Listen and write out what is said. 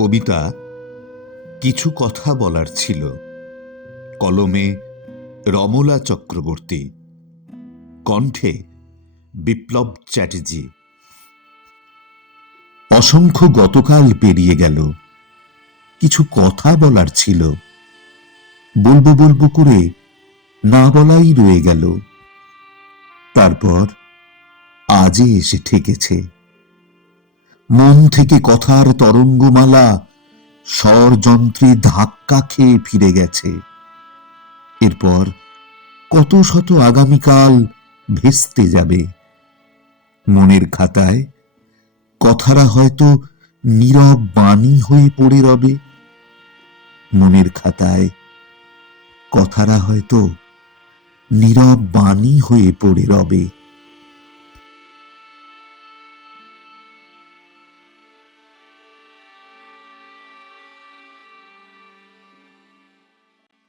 কবিতা কিছু কথা বলার ছিল, কলমে রমলা চক্রবর্তী, কণ্ঠে বিপ্লব চ্যাটার্জি। অসংখ্য গতকাল পেরিয়ে গেল, কিছু কথা বলার ছিল, বলবো বলবো করে না বলাই রয়ে গেল। তারপর আজে এসে ঠেকেছে, মন থেকে কথার তরঙ্গমালা স্বরযন্ত্রে ধাক্কা খেয়ে ফিরে গেছে। এরপর কত শত আগামীকাল ভেস্তে যাবে। মনের খাতায় কথারা হয়তো নীরব বাণী হয়ে পড়ে রবে। মনের খাতায় কথারা হয়তো নীরব বাণী হয়ে পড়ে রবে।